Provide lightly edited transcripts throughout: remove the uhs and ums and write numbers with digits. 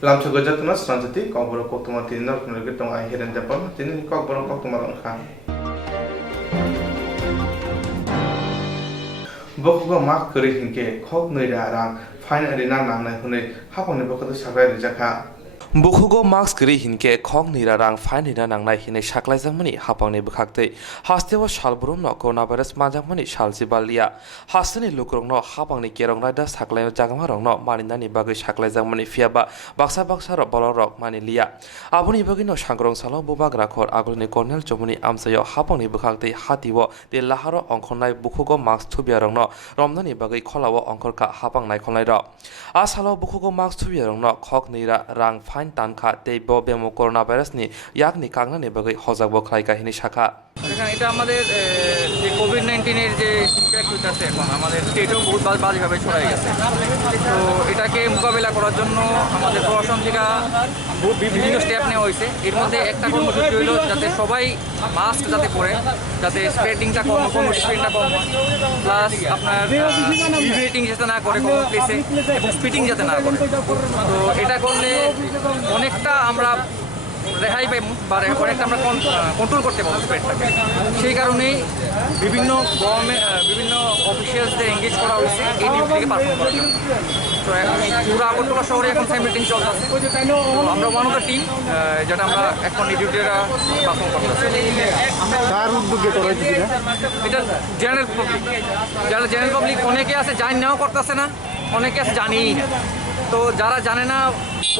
Lamchago jatuna Swrangchati Kokborok Koktwma tinok nurgitong ai hiren Japan tinin Kokborok Koktwma rongkha. Bokugo mak kuri hinke khok noida rang fine arena nangnai hunai hapangni bokatu sakrai rijaka. Bukugo Max Gri hinke Kong Nirarang fine in an night in a shaklazamani, Hapani Bukakte, Hastewa Shalbrum no coronavirus Majamani Shalzibalia, Hastani Lukrong no Hapani Kerong Rada Sakla Jagamarong no Marinani Bagi Shaklazamani Fiaba, Baksa Baksara Bolorok Manilia, Abuni Bagino Shangrong Salo Bubagrakor Agoni Cornel Jomuni Amsayo Hapani Bukakte Hatiwo, de Laharo Onkonai Bukugo Max Tubiarong no, Romnani Bagi Kolawa Onkorka Hapang Naikonaido. Asalo Bukugo Max Tubiarong no Kok Nira Rang Fine Tanka, they Bobemo coronavirus ni Yakni Kagna Nebagi Hozabo Klaika Hinishaka. এটা আমাদের যে COVID-19 এর যে impact হচ্ছে এখন আমাদের স্টেটেও বহুত বাজেভাবে ছড়াই গেছে তো এটাকে মোকাবেলা করার জন্য আমাদের প্রশাসন থেকে বিভিন্ন স্টেপ নেওয়া হয়েছে এর মধ্যে একটা কর্মসূচি হলো যাতে সবাই মাস্ক যাতে পরে যাতে স্প্রেডিংটা কম স্প্রেডিংটা কম হয় প্লাস আপনার ইউরিনেটিং যাতে না করে কমন প্লেসে এবং স্পিটিং যাতে না করে তো এটা করলে অনেকটা আমরা রেহাই পাই বা অনেকটা আমরা কন্ট্রোল করতে পারবো স্প্রেডটাকে সেই কারণেই বিভিন্ন গভর্নমেন্ট বিভিন্ন অফিসিয়ালসদের এঙ্গেজ করা হয়েছে এই ডিউটিকে পারফর্ম করার জন্য তো পুরো আগরতলা শহরে এখন সাইমultaneously চলতেছে তো আমরা ওয়ান অফ দ্য টিম যেটা আমরা এখন এই ডিউটিটা পারফর্ম করতেছি কার উদ্যোগে করা হয়েছে এটা জেনারেল পাবলিক অনেকে আছে জানি নাও করতেছে না অনেকে আছে জানিই না তো যারা জানে না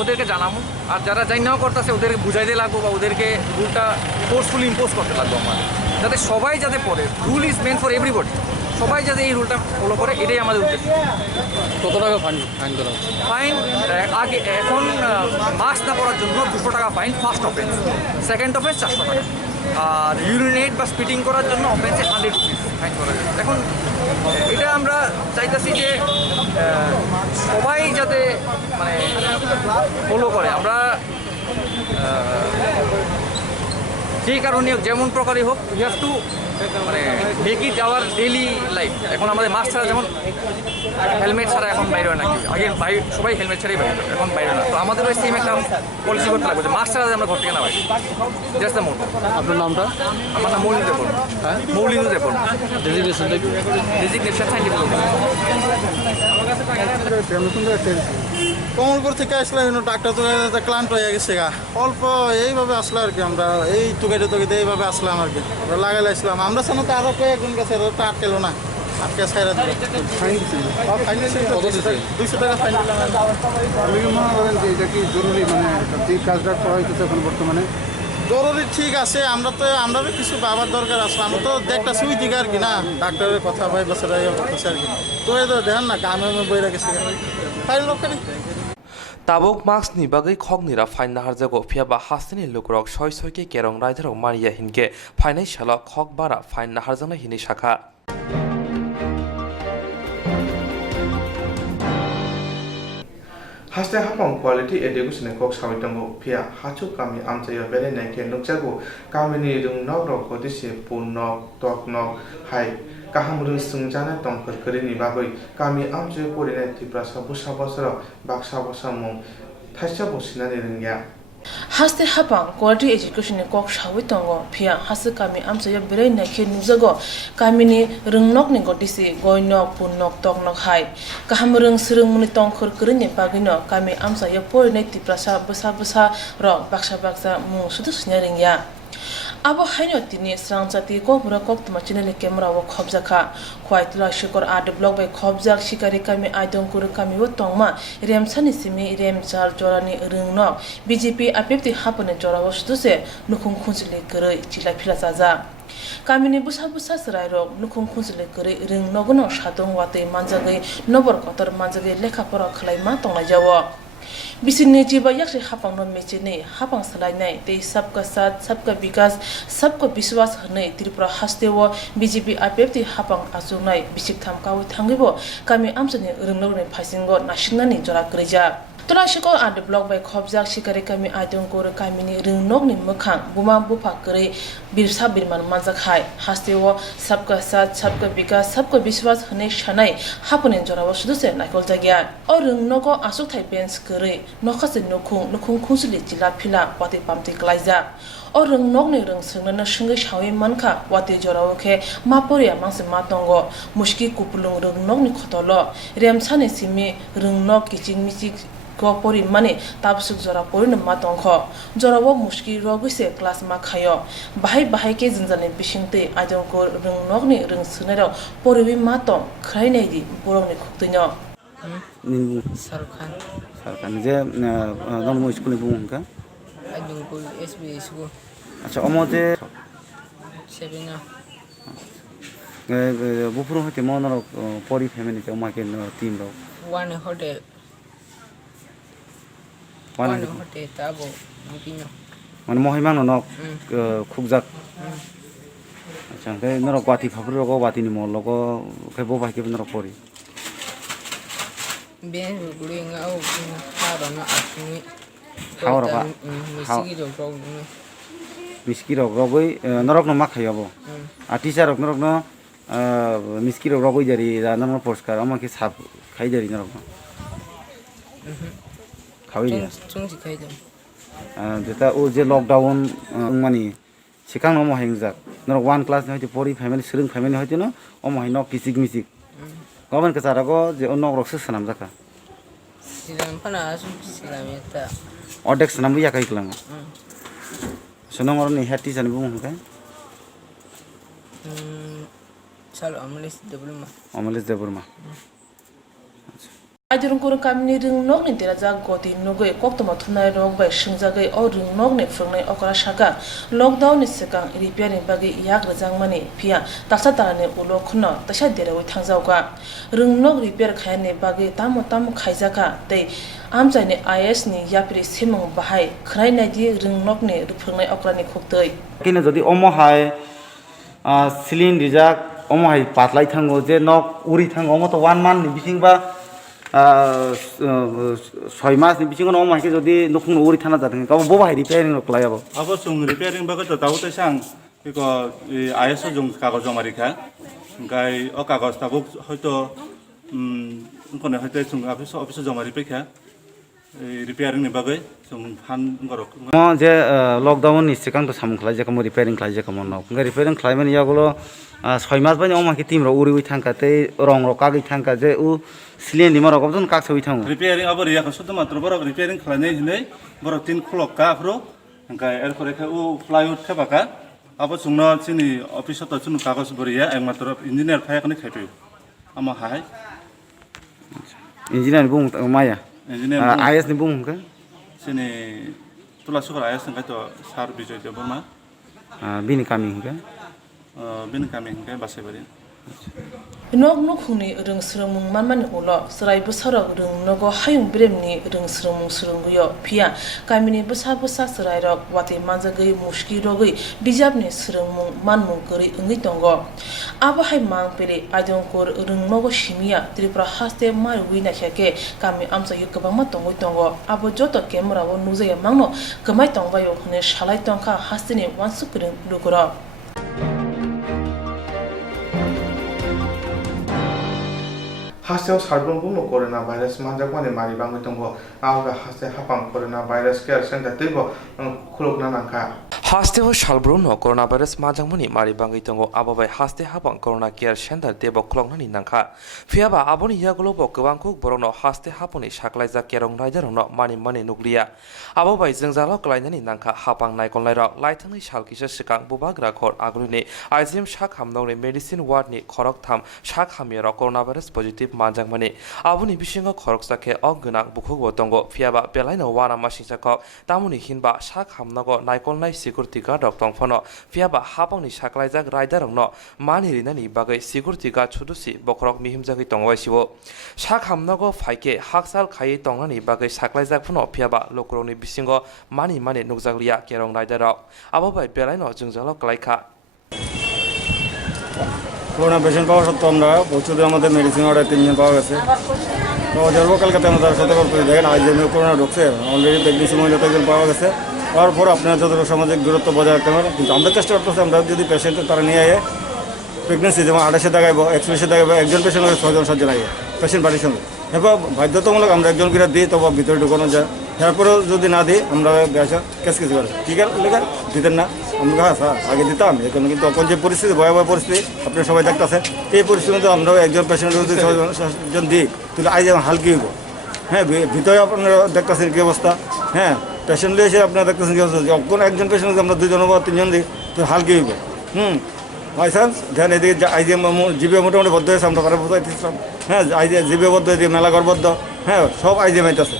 ওদেরকে জানাবো আর যারা জানি নাও করতেছে ওদেরকে বুঝাইতে লাগবো বা ওদেরকে রুলটা ফোর্সফুলি ইম্পোজ করতে লাগবো আমাদের যাতে সবাই যাতে পড়ে rule is meant for everybody সবাই যাতে এই রুলটা ফলো করে এটাই আমাদের উদ্দেশ্য কত টাকা ফাইন করা হচ্ছে ফাইন আগে এখন মাস্ক না পড়ার জন্য 200 টাকা fine first offence second offence 400 টাকা আর ইউরিনেট বা স্পিটিং করার জন্য অফেন্সে 100 রুপিস ফাইন করা যায় এখন এটা আমরা চাইতেছি যে সবাই যাতে মানে ফলো করে আমরা যেই কারণে যেমন প্রকারই হোক ইউ হ্যাভ টু মানে make it our daily life এখন আমাদের মাস্ক ছাড়া যেমন হেলমেট ছাড়া এখন বাইরে হয় না কেউ আগে সবাই হেলমেট ছাড়াই বাইরে এখন বাইরে না তো আমাদের ওই সেম একটা পলিসি করতে লাগবে যে মাস্ক ছাড়া আমরা ঘর থেকে না বাইরে জাস্ট দ্য মোটো আপনার নামটা আমার নাম মৌলিন দেবন হ্যাঁ মৌলিন দেবন ডেজিগনেশনটা কি ডেজিগনেশন সাইন্টিফিক কমলপুর থেকে আসলে ডাক্তার তো ক্লান্ত হয়ে গেছে গা অল্প এইভাবে আসলো আর কি আমরা এই টুকাইতে টুকাইতে এইভাবে আসলাম আর কি লাগাইলে আসলাম আমরা সামনে তো আরো কয়েকজন গেছে তো আটকেলো না আটকে ছাইরা দিল ফাইন 200 টাকা ফাইন দিলাম আপনি কি মনে করেন যে এটা কি জরুরি মানে যে কাজটা করা হইতেছে এখন বর্তমানে জরুরি ঠিক আছে আমরা কিছু বাবার দরকার আছে আমরা তো দেখটা সুই দিকে আর কি না ডাক্তারের কথা ভাই বছর করতেছে আর কি তো এই তো দেখেন না গামে বই রেখেছে ফাইন লোক Tabok Max ni bagai khok nira fain nahar jago fiaba hastini lukrok soy soy ke kerong raidharok maria hinke fainai shala khok bara fain nahar jana hini shaka. Haste hapang quality education kok sawitango pia hachu kami amchaya bele naike nukjago kami ni rung nok rok kodise punok tok nok hai kahamrung sungjana tongkhor kori ni bagoi kami amchaya porine tiprasa busa bosro baksa bosamung thaisya bosina ni rungya Haste hapang quality education kok sawitango pia hasu kami amchaya bele naike nukjago kami ni rungnok ni godise goinok punok toknok hai kahamrung surungmuni tongkhor kori ni bagino kami amchaya porine tiprasa busa rok baksa mung sudu sina ringya Abo haino tini Swrangchati Kokborok Koktwma channel camera wo khobjaka khwaitla shikor ad blog by khobjak shikari kami aidong kur kami wo tongma remsani simi remchal jorani rungno BJP apepti hapone jorawo suduse nukhung khunjile gărăi chila phila jaja Kamini busa sarai rok nukhung khunjile gărăi rung nogono sadong watei manjagai nobor kotor manjagai lekha pora khlai ma tonglai jawo बिसिनि जीवा yakse hapang no mechene hapang salai nai te sabka साथ सबका विकास सबको विश्वास हनै Tripura हास्तेव BJP आपेपति hapang आजुनाय बिसिक थामकाउ थांगिबो कामी आमसनि रंगलौने फासिंगो नासिंनानि जरा ग्रैजा Torashiko and the block by Kobzak Shikari Kami Adon Kor Kamini Ring Nogni Mukang, Buma Bupa Kuri, Birsa Birman Manzakai, Hastewo, Sabka Sat, Sabka Bika, Sabka Biswas, Hane Shanai, Happen in Jorawasudus and Nakol Zagian. Or Ring Nogo Asutai Bens Kuri, Nokas and Nokung, Nokung Kunsuli Tila Pila, Wati Pamti Glaza. Or Ring Nogni Ring Sungana Shingish Hawi Manka, Wati Jorawoke, Maporia Mansi Matongo, Mushki Kupulung Ring Nogni Kotolo, Rem Sane Simi, Ring Nog Kitching Misik. Pori money tabsuk zora pori na matongkho zorawo mushki roguse class ma khayo bahai ke jinjane bishingte ajong ko rung nogni rung sunero poriwi mato khrainai di borongni khuktinyo सरकार जे गम school बुं का Ajung ko SBS ko अच्छा अमोजे 7 na बुफुरु हते मनर परि family ते अमा के team रो one hotel tabo mukino माने महिमा न खुगजाक अच्छा के नर ग्वाती फब्रु रो ग्वाती नि मल को के बो बाके नर परि ben guri nga o kina haro na asuni Haro ba? misigi do ko मिस्की रो गबै नरक न माखायबो आ टीचर नरक न मिस्की रो गबै जरी नरक पुरस्कार अमा के साफ खाइ जरी नरक खावि chung si khai dam जेता ओ जे लकडाउन मानि सिकां न महैंजाक नरक 1 क्लास न हते परि फैमिली सिरिं फैमिली हते न अमहै न किसिक मिसिक गबन के साराको जे नक रक्स सनाम जाका silam pana asu silam eta ऑडेक्स नाम बिया काइ कलंग सनमर नि हेटी जन बुं का salo amles diploma अमलेस Debbarma Ajurung Kuru Kamini Ring Nogni Deraja Goti Nugui Koktwma Thunai Rog by Shingzagai or Ring Nogni Frungai Okara Shaka Lockdown is Sekang repairing Bagi Yak Razangmani Pia Tasatane Ulo Kuno Tasha Dera with Tanzauka Ring Nog repair Kane Bagi Tamu Kaizaka they Amzani IS ni Yapri Simon Bahai Kraina di Ring Nogni Frungai Okrani Koktoi किन जदि अमो हाय सिलिन रिजाक अमो हाय पातलाई थांगो जे नक उरि थांगो अमो तो 1 मान नि बिथिं बा 6 मास नि बिथिं न अमो हाय जदि नखुं उरि थाना जाथों गाव बो बाहाय रिपेयरिंग न क्लायाबो अब जों रिपेयरिंग बागो तो दाउ ते सांग इको आईएसओ जों कागज जमा रिखा गाय अ कागज ताबो हयतो कोने हयतो जों ऑफिस जमा रिपेखा रिपेयरिंग नि बागै जों फान गरक जे लकडाउन नि सिकां तो सामखला जे कम रिपेयरिंग क्लाय जे कम न रिपेयरिंग क्लायमन यागलो 6 मास बानि अमा के टीम रो उरि थांकाते रंग रो कागै थांका जे उ सिलिन नि मरक जन काक सबै थांगो रिपेयरिंग अब रियाखौ सुद्ध मात्र बरक रिपेयरिंग खालायनाय हिनै बरक 3 खलक का फ्रो गाय एरफोर एखा उ प्लाइवुड थेबाका अब जोंनो चिनि ऑफिस त जुन कागज बरिया एक मात्र इंजिनियर फायकने खाइपे अमा हाय इंजिनियर बुं माया इंजिनियर आईएस नि बुं का चिनि तुला सुगर आईएस नका तो सार बिजय देबरमा बिनि कामी का बिन कामी हंगे बासेबरि Nog Nukuni Ring Srumung Manman Ulo, Sarai Busara Ring Nogo Hayung Bremni Ring Srumung Surunguyo, Pia, Kamini Busabusa Sarai Rock, Wati Manzagay Mushki Rogui, Bijabni Srumung Manmukuri Ungitongo. Abahai Mangpiri, Adonkor Ring Nogo Shimia, Tripra Haste Mar Wina Hake, Kami Amsa Yukabamatongo Tongo, Abo Joto Kemura Nuzaya Mangno, Kamaitonga Yokne Shalaitonka Hastini one supreme Lukura. Hasil sarbon bumo coronavirus manjakwane mari bangu tunggo awga hasil hapang coronavirus care center tibo khulokna nangka Haste ho shalbrum no coronavirus majangmani mari bangai tongo ababai haste hapang corona care center debo klongna ni nangka fiaba aboni yagulo bo gobangkuk borokno haste haponi saklaija kerong raijarongno mani nukliya ababai jengjalo klainani nangka hapang naikolnai rok laithangni salkisa sikang bubagra khor agruni IGM sak hamnogni medicine ward ni khorok tham sak hamya rok coronavirus positive manjangmani aboni bisingo khorok sakhe oggunang bukhugbo tongo fiaba belaino wana masingchakok tamuni hinba sak hamnogo naikolnai security guard rok tongphono fiaba hapangni saklaijak raidarokno mani rinani bagai security guard chudusi bokrok mihimjagui tongwaisibo sak hamnogo phaike haksal khai tongnani bagai saklaijak phono fiaba lokrokni bisingo mani nukjakliya kerong raidarok abobai belaino jungjalo klaika corona patient পাওয়া সত্ত্বেও আমরা প্রচুর আমাদের medicine order 3 জন পাওয়া গেছে তো কলকাতা তারা সতর্ক করে দেখেন আইজিএমে করোনা ঢুকছে অলরেডি প্রেগনেন্সি মহিলা একজন পাওয়া গেছে পাওয়ার পর আপনারা যতটুকু সামাজিক দূরত্ব বজায় রাখতে পারেন কিন্তু আমরা চেষ্টা করতেছি আমরা যদি পেশেন্ট তারা নিয়ে আয়ে প্রেগনেন্সি যেমন 28-এ দেখাইব 41-এ দেখাইব একজন পেশেন্ট হলে 6-7 আগে পেশেন্ট বাড়ির সঙ্গে এরপর বাধ্যতামূলক আমরা একজন করে দিই তবে ভিতরে ঢুকানো যায় এরপরেও যদি না দিই আমরা কেস করে ঠিক আছে লেখা দিতেন না আমরা হ্যাঁ স্যার আগে দিতাম এখন কিন্তু তখন যে পরিস্থিতি ভয়াবহ পরিস্থিতি আপনারা সবাই দেখতেছেন এই পরিস্থিতিতে আমরা একজন পেশেন্ট যদি 6-7 দিই তাহলে আজ হালকি হইব হ্যাঁ ভিতরে আপনারা দেখতেছেন কী অবস্থা হ্যাঁ পেশেন্ট এসে আপনারা দেখতেছেন কী অবস্থা যখন একজন পেশেন্ট আমরা 2জন বা 3জন দিই তো হালকি হইব বাই চান্স ধ্যান এদিকে আইজিএম জিবিও মোটামুটি বদ্ধ হয়েছে আমরা তারা বোঝাইতেছিলাম হ্যাঁ জিবিও বদ্ধ হয়েছে মেলাঘর বদ্ধ হ্যাঁ সব আইজিএম আইতেছে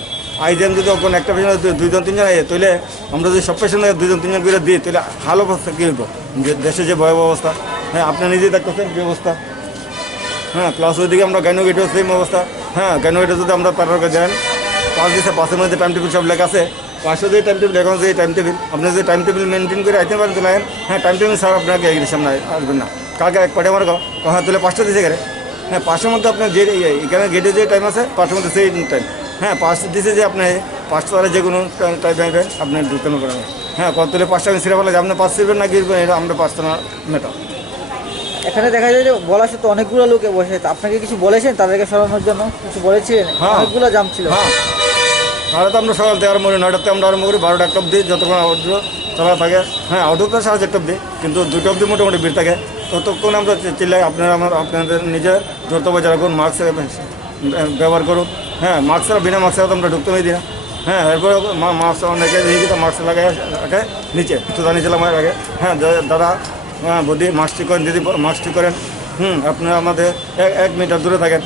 আইজিএম যদি কোনো একটা পেশেন্ট 2-3জন আইয়ে তাহলে আমরা যদি সব পেশেন্ট 2-3জন করে দিই তাহলে ভালো অবস্থা কী হইব যে দেশে যে ভয়াবহ অবস্থা হ্যাঁ আপনি নিজেই দেখতেছেন কী অবস্থা হ্যাঁ প্লাস ওইদিকে আমরা গাইনোগেটও সেম অবস্থা হ্যাঁ গাইনোগেটে যদি আমরা তার দেন 5 দিচ্ছে 5-এর মধ্যে টাইম টেবিল সব লেখা আছে 500 দিয়ে টাইম টেবিল লেখা আছে এই টাইম টেবিল আপনি যদি টাইম টেবিল মেনটেন করে আইতে পারেন তাহলে হ্যাঁ টাইম টেবিল স্যার আপনাকে সামনে আসবেন না কালকে এক পাটে আমার হ্যাঁ তাহলে 5টা দিছে গেলে হ্যাঁ 5টার মধ্যে আপনার যে এখানে গেটে যে টাইম আছে 5টার মধ্যে সেই টাইম হ্যাঁ 5 দিছে যে আপনি 5টা তারা যে কোনো টাইম পাবেন আপনি ঢুকানো করেন হ্যাঁ কত তুলে 5টা সিরা বলে যে আপনি 5 সিরবেন না গিরবেন এটা আমরা 5টা মেটা এখানে দেখা যায় যে বলা সত্য অনেকগুলো লোকে বসে আপনাকে কিছু বলেছেন তাদেরকে সরানোর জন্য কিছু বলেছিলেন অনেকগুলো জাম ছিল হ্যাঁ তাহলে তো আমরা সকাল 9টাতে আমরা আরম্ভ করি 12টা একটা অব্দি যতক্ষণ আউটডোর চলা থাকে হ্যাঁ আউটডোর তো 4:30 অব্দি কিন্তু 2টা অব্দি মোটামুটি ভিড় থাকে ততক্ষণ আমরা চিল্লাই আপনাদের নিজের যত বজায় রাখুন মাস্ক ব্যবহার করুন হ্যাঁ মাস্ক ছাড়া বিনা মাস্ক ছাড়া তো আমরা ঢুকতে দিই না হ্যাঁ এরপরে মাস্ক অনেকে দেখি তো মাস্ক লাগাই রাখে নিচে জুতা নিচে লাগাই রাখে হ্যাঁ দাদা হ্যাঁ বদি মাস্ক ঠিক করেন দিদি মাস্ক ঠিক করেন আপনারা আমাদের 1 মিটার দূরে থাকেন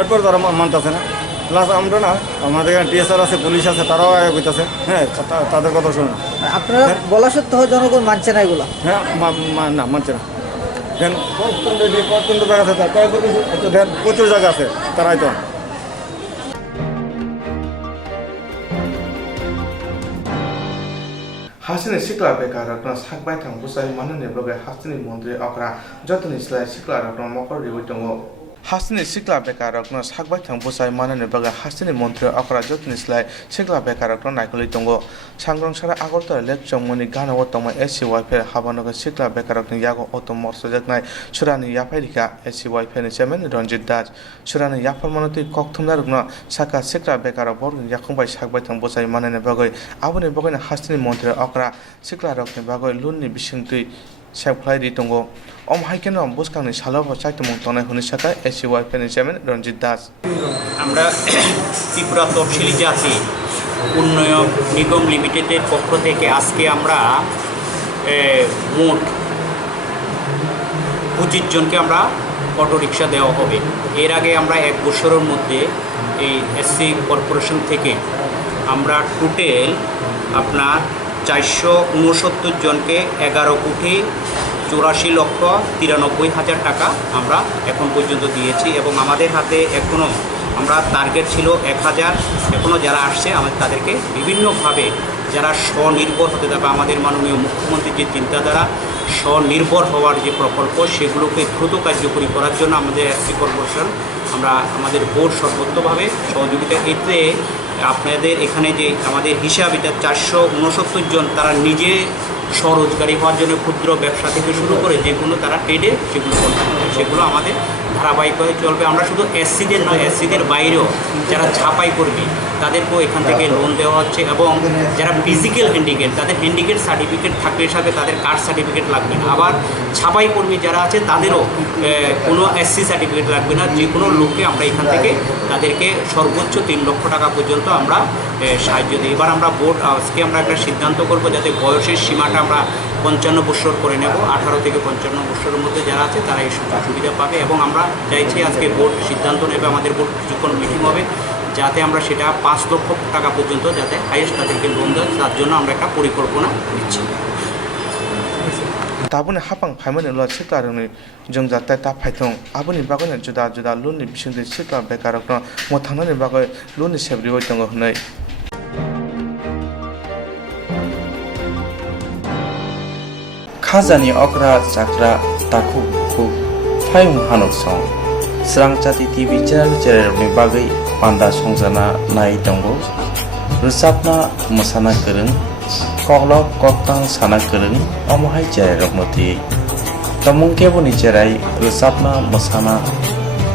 এরপর তারা মানতেছে না প্লাস আমরা না আমাদের এখানে টিএসআর আছে পুলিশ আছে তারাও হইতেছে হ্যাঁ তাদের কথা শুনে আপনারা বলা সত্ত্বেও জনগণ মানছে না এগুলো হ্যাঁ না মানছে না দেন প্রচণ্ড জায়গা আছে দেন প্রচুর জায়গা আছে তারাই তো হাসিনি সিকলা বেকার রত্ন সাকবাই থাং বুসাই মাননে বগে হাসিনি মন্ত্রী অকরা যতনি স্লাই সিকলা রত্ন মকর রিবই দङ হাসিনি সিকলা বেকার রত্ন সাকবাই থাং বুসাই মাননে বগে হাসিনি মন্ত্রী অকরা যতনি স্লাই সিকলা বেকার রত্ন নাইকলি দङ सांग्रांसारा आगरतला लेक चंगमनि गाना वतम एससी वाइफाइ हाबानग सिकला बेकार रत्न यागो अटो मर्सजकनाय सुरानि याफाइरिका एससी वाइफाइ नि चेयरमैन रंजित दास सुरानि याफारमानति कोक्तुमना रत्न साका सिकला बेकार बर याखंबाय साकबाय थां बसाय मानने बगै आबनि बगैना हास्तिनि मन्त्रि अकरा सिकला रत्न बगै लुननि बिसिंतै सेबख्लायरि दङ हाइकेन बुसखांनि सालाव साइतमं तनाय हुनि साका एससी वाइफाइ नि चेयरमैन रंजित दास আমরা ত্রিপুরা তফসিলি জাতি উন্নয়ন নিগম লিমিটেডের পক্ষ থেকে আজকে আমরা মোট 25 জনকে আমরা অটো রিক্সা দেওয়া হবে এর আগে আমরা 1 বছরের মধ্যে এই এসসি কর্পোরেশন থেকে আমরা টোটাল আপনার 469 জনকে 11,84,93,হাজার টাকা আমরা এখন পর্যন্ত দিয়েছি এবং আমাদের হাতে এখনও আমরা টার্গেট ছিল 1000 এখনও যারা আসছে আমাদের তাদেরকে বিভিন্নভাবে যারা স্বনির্ভর হতে থাকবে আমাদের মাননীয় মুখ্যমন্ত্রীর যে চিন্তাধারা স্বনির্ভর হওয়ার যে প্রকল্প সেগুলোকে দ্রুত কার্যকরী করার জন্য আমাদের এসসি কর্পোরেশন আমরা আমাদের বোর্ড সর্বোত্তভাবে সহযোগিতা এতে আপনাদের এখানে যে আমাদের হিসাব এটা 469 জন তারা নিজে স্বরোজগারী হওয়ার জন্য ক্ষুদ্র ব্যবসা থেকে শুরু করে যেগুলো তারা ট্রেডে সেগুলো আমাদের ধারাবাহিকভাবে চলবে আমরা শুধু এসসিদের নয় এসসিদের বাইরেও যারা ছাপাই কর্মী তাদেরকেও এখান থেকে লোন দেওয়া হচ্ছে এবং যারা ফিজিক্যাল হ্যান্ডিক্যাপ তাদের হ্যান্ডিক্যাপ সার্টিফিকেট থাকলে সাথে তাদের কার্ড সার্টিফিকেট লাগবে না আবার ছাপাই কর্মী যারা আছে তাদেরও কোনো এসসি সার্টিফিকেট লাগবে না যে কোনো লোককে আমরা এখান থেকে তাদেরকে সর্বোচ্চ 3 লক্ষ টাকা পর্যন্ত আমরা সাহায্য দিই এবার আমরা বোর্ড আজকে আমরা একটা সিদ্ধান্ত করব যাতে বয়সের সীমাটা আমরা 55 বছর করে নেব 18 থেকে 55 বছরের মধ্যে যারা আছে তারা এই সুবিধা পাবে এবং আমরা চাইছি আজকে বোর্ড সিদ্ধান্ত নেবে আমাদের বোর্ড কিছুক্ষণ মিটিং হবে যাতে আমরা সেটা 5 লক্ষ টাকা পর্যন্ত যাতে হাইয়েস্ট তাদেরকে লোন দেয় তার জন্য আমরা একটা পরিকল্পনা নিচ্ছি ताबुनि हापां फाइमोन ल सिकला रंनि जों जाताय ता फाइथं आबुनि बागैनो जुदा जुदा लुननि बिसिंदि सिकला बेकार रत्न मोथांनानि बागै लुननि सेब्रि होय दङ होनै खाजानि अक्रा जाग्रा ताखु खु फाइम हानक सं Swrangchati TV channel ni bagai panda songjana nai tongo rusapna mosana kereng koklok koktang sana kereng omohai cherai rokno ti tamung kebo ni cherai rusapna mosana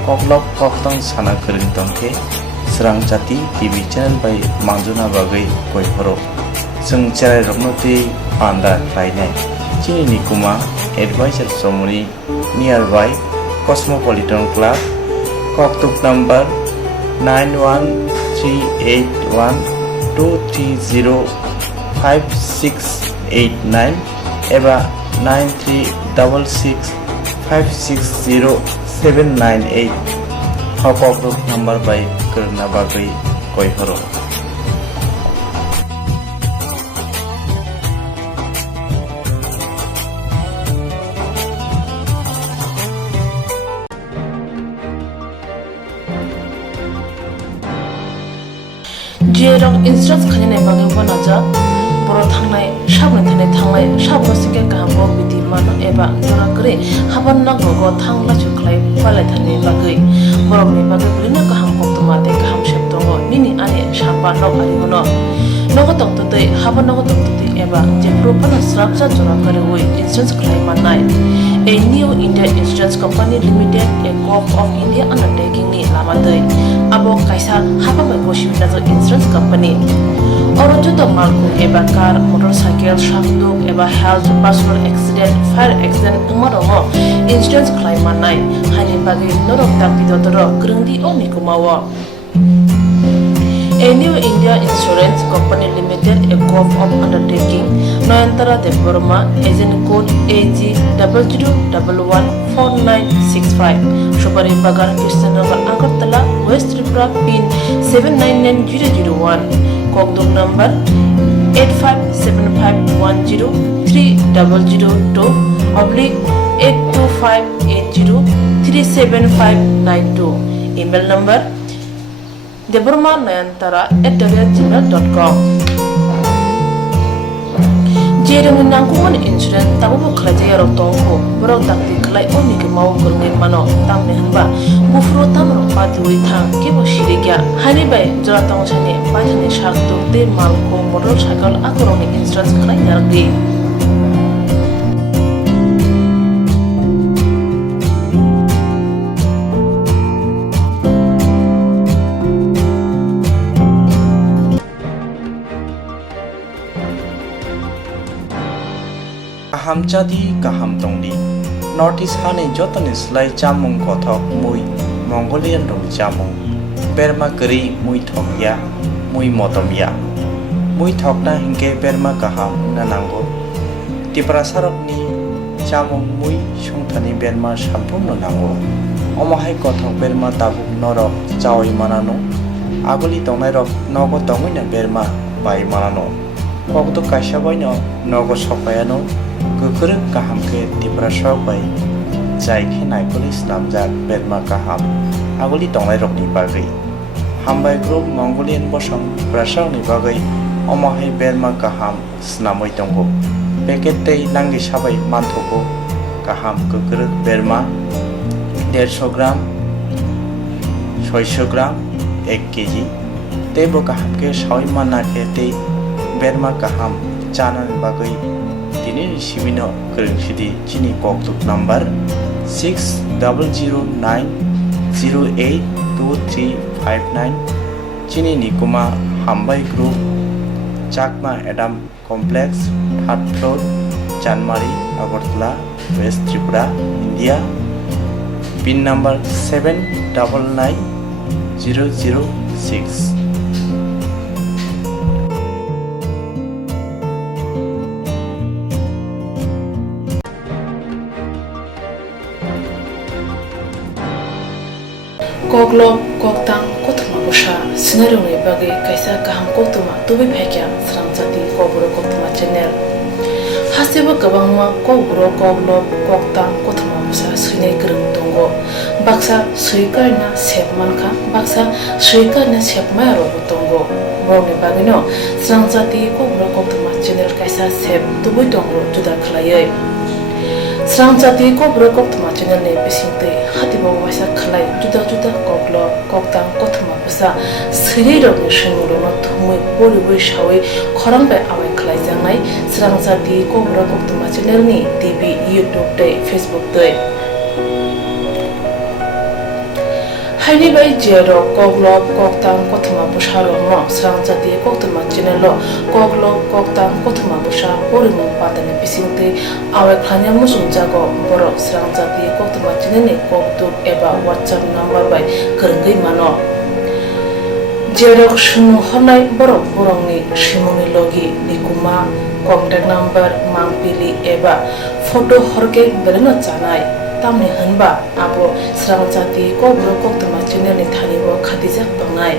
koklok koktang sana kereng tongke Swrangchati TV channel by mangjuna bagai koihoro sung cherai rokno ti panda klainai chini ni kuma advisor somoni nearby Cosmopolitan Club, Koktwma number 913812305689 eba 9366560798 Kokborok number by Karna Bagai Koihoro. Jerong instructs kanine bagai wanaja boro thangnai sabne thangnai sabno singe kahamo bidi mano eba jora kre haban na gogo thangla chuklai pale thane bagai borok ni bagai bulina kaham koktwma te kaham septongo nini ane samba no arimono nogo tongtoi haban nogo tongtoi eba je propana srapsa jora kare oi insurance claim manai a new India Insurance Company Limited a co-op of India undertaking ni lamadai abo kaisa haba bai boshi na insurance company orojo to malku eba car motorcycle shakduk eba health personal accident fire accident umarongo insurance claim manai hani bagi norok takti dotoro krungdi oni kumawo A new India Insurance Company Limited, a co-op of undertaking, Noyantara de Burma, agent code AG 00114965, Shobari Bagar, Krishnagar, Agartala, West Tripura, PIN 799001, Kokborok number 857510/82580375592, email number deburmanayantara@gmail.com. Jereng nangkungan insurance tabu kerja yang tongko berok takti kelai oni ke mau kerengin mano tam nehanba bufro tam rompa diwi thang kebo shirigia hani bay jora tong chane pajane shakto te malko motorcycle akoroni insurance kelai yargi. Swrangchati kaham tongdi Northeast hani jotoni slai chamung kothok mui Mongolian rong chamung Berma keri mui thokya mui motomya mui thokna hingke berma kaham nanango Tiprasarok ni chamung mui sungthani berma sampung nanango Omohai kothok berma tabuk norok chawai manano Aguli tongnai rok nogo tongina berma bai manano Kokto kasabaino nogo sopayano Kukuruk kaham ke tiprasok bai Jai ke naikuli slamjak berma kaham Aguli tonglai rok ni bagai Hambai group Mongolian bosong prasok ni bagai Omohai berma kaham snamoi tongo Paket tei nangi sabai mantoko Kaham kukuruk berma 150 gram 600 gram 1 kg Tebo kaham ke sawi mana ke tei berma kaham chanan bagai Dini sibino kereng sidi chini Koktwma number 6009082359 chini nikuma Hambai group Chakma Adam Complex 3rd floor Chanmari Agartala West Tripura India pin number 799006 Koklok koktang Koktwma bosha scenario ni bagai kaisa kaham Koktwma tubi phekya Swrangchati Kokborok Koktwma channel hasiba kabangma Kokborok koklok koktang Koktwma bosha sine kereng tongo baksa suikarna sepmanka baksa suikarna sepmayaro tongo borni bagino Swrangchati Kokborok Koktwma channel kaisa sep tubi tongo juda khlaioi Swrangchati Kokborok Koktwma channel ni bisingte hatibo wasa khalai juda juda koklo koktang Koktwma busa sri rok ni shingro no thumui bori boi shawi khorang bai awai khalai jangai Swrangchati Kokborok Koktwma channel ni TV YouTube te Facebook te Haini bai jero koklo koktang Koktwma busa ro no Swrangchati Koktwma channel lo koklo koktang Koktwma busa bori mo patane bisingte awai khanya musung jago borok Swrangchati Koktwma channel ni koktuk eba WhatsApp number bai kerenggai mano jerok shunu honai borok borongni shimoni logi nikuma contact number mangpili eba photo horke beleno chanai tamni hanba abo Swrangchati Kokborok Koktwma channel ni thani bo khatijak tongnai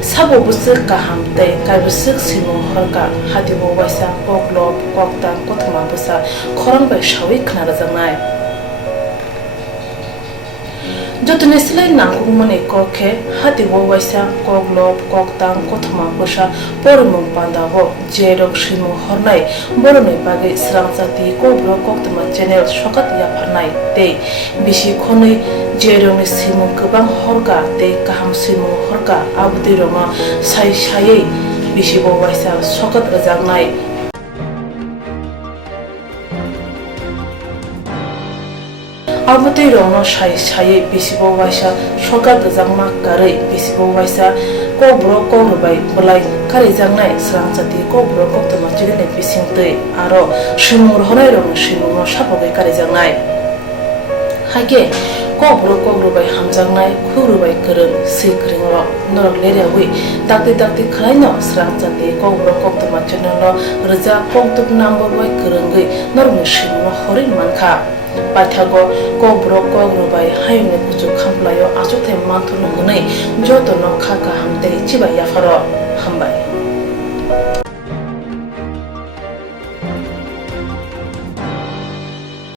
sabo busuk kaham tei kaibusuk simung horka hatibo waisa koklo koktang Koktwma busa khorang bai shawi khana jangai jotone silai nangkung mane kokhe hatibo waisa koklo koktang Koktwma busa pormung pandabo jerok simung hornai borone bage Swrangchati Kokborok Koktwma channel sokat ya phanai tei bisi khonoi jerong simung kubang horka tei kaham simung horka abdi roma sai sai bisi bo waisa sokat rajangnai abdi roma sai sai bisi bo waisa sokat rajangma karai bisi bo waisa Kokborok Kokrobai bulai kari jangnai Swrangchati Kokborok Koktwma channel bisingtei aro simung honai rong simung sapogai kari jangnai haike Kokborok Kokrobai hamjangnai khurubai kereng sikringo norok leriawi dakti dakti khlaino Swrangchati Kokborok Koktwma channel lo reja koktuk number bai kerengai norok simung hori mankha Pathago Kokborok Kokrobai haine kuchu khamplayo achothe manthunu hnei jotono khaka hamtei chibai yafaro hambai